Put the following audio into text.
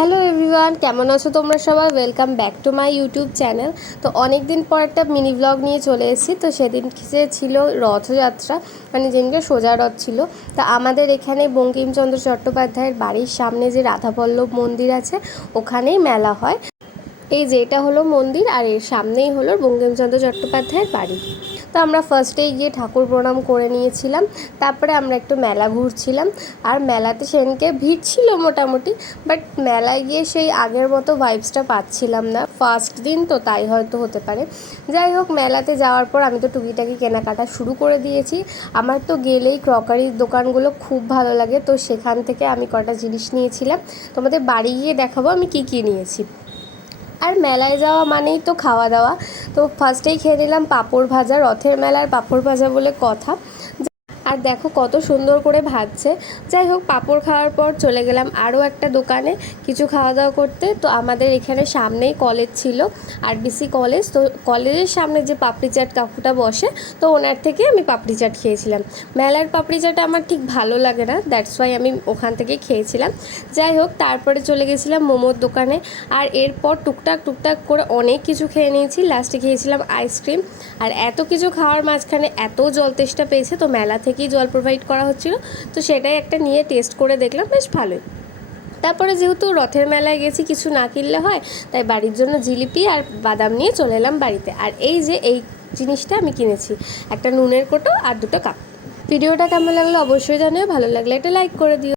Hello everyone, কেমন আছো তোমরা সবাই? Welcome back to my YouTube channel. তো অনেক দিন পর একটা মিনি ব্লগ নিয়ে চলে এসেছি। তো সেদিন ছিল রথযাত্রা, মানে যেদিনকে সোজা রথ ছিল। তা আমাদের এখানে বঙ্কিমচন্দ্র চট্টোপাধ্যায়ের বাড়ির সামনে যে রাধাবল্লভ মন্দির আছে, ওখানেই মেলা হয়। এই যে এটা হলো মন্দির, আর এর সামনেই হলো বঙ্কিমচন্দ্র চট্টোপাধ্যায়ের বাড়ি। তো আমরা ফার্স্টেই গিয়ে ঠাকুর প্রণাম করে নিয়েছিলাম, তারপরে আমরা একটু মেলা ঘুরছিলাম। আর মেলাতে সেদিনকে ভিড় ছিল মোটামুটি, বাট মেলায় গিয়ে সেই আগের মতো ভাইবসটা পাচ্ছিলাম না। ফার্স্ট দিন তো, তাই হয়তো হতে পারে। যাই হোক, মেলাতে যাওয়ার পর আমি তো টুকিটাকি কেনাকাটা শুরু করে দিয়েছি। আমার তো গেলেই ক্রকারির দোকানগুলো খুব ভালো লাগে, তো সেখান থেকে আমি কটা জিনিস নিয়েছিলাম। তোমাদের বাড়ি গিয়ে দেখাবো আমি কী কী নিয়েছি। আর মেলায় যাওয়া মানেই তো খাওয়া দাওয়া। তো ফার্স্টেই খেয়ে নিলাম পাঁপড় ভাজা। রথের মেলার পাঁপড় ভাজা বলে কথা। আর দেখো কত সুন্দর করে ভাজছে। যাই হোক, পাঁপড় খাওয়ার পর চলে গেলাম আরও একটা দোকানে কিছু খাওয়া দাওয়া করতে। তো আমাদের এখানে সামনেই কলেজ ছিল, আরবিসি কলেজ। তো কলেজের সামনে যে পাপড়ি চাট কাকুটা বসে, তো ওনার থেকে আমি পাপড়ি চাট খেয়েছিলাম। মেলার পাপড়ি চাট আমার ঠিক ভালো লাগে না, দ্যাটস ওয়াই আমি ওখান থেকে খেয়েছিলাম। যাই হোক, তারপরে চলে গেছিলাম মোমোর দোকানে। আর এরপর টুকটাক করে অনেক কিছু খেয়ে নিয়েছি। লাস্টে খেয়েছিলাম আইসক্রিম। আর এত কিছু খাওয়ার মাঝখানে এত জল তেষ্টা পেয়েছে, তো মেলা থেকেই জল প্রোভাইড করা হচ্ছিল, তো সেটাই একটা নিয়ে টেস্ট করে দেখলাম, বেশ ভালোই। তারপরে যেহেতু রথের মেলায় গেছি, কিছু না কিনলে হয়, তাই বাড়ির জন্য জিলিপি আর বাদাম নিয়ে চলে এলাম বাড়িতে। আর এই যে এই জিনিসটা আমি কিনেছি, একটা নুনের কোটো আর দুটো কাপ। ভিডিওটা কেমন লাগলো অবশ্যই জানিও, ভালো লাগলে একটা লাইক করে দিও।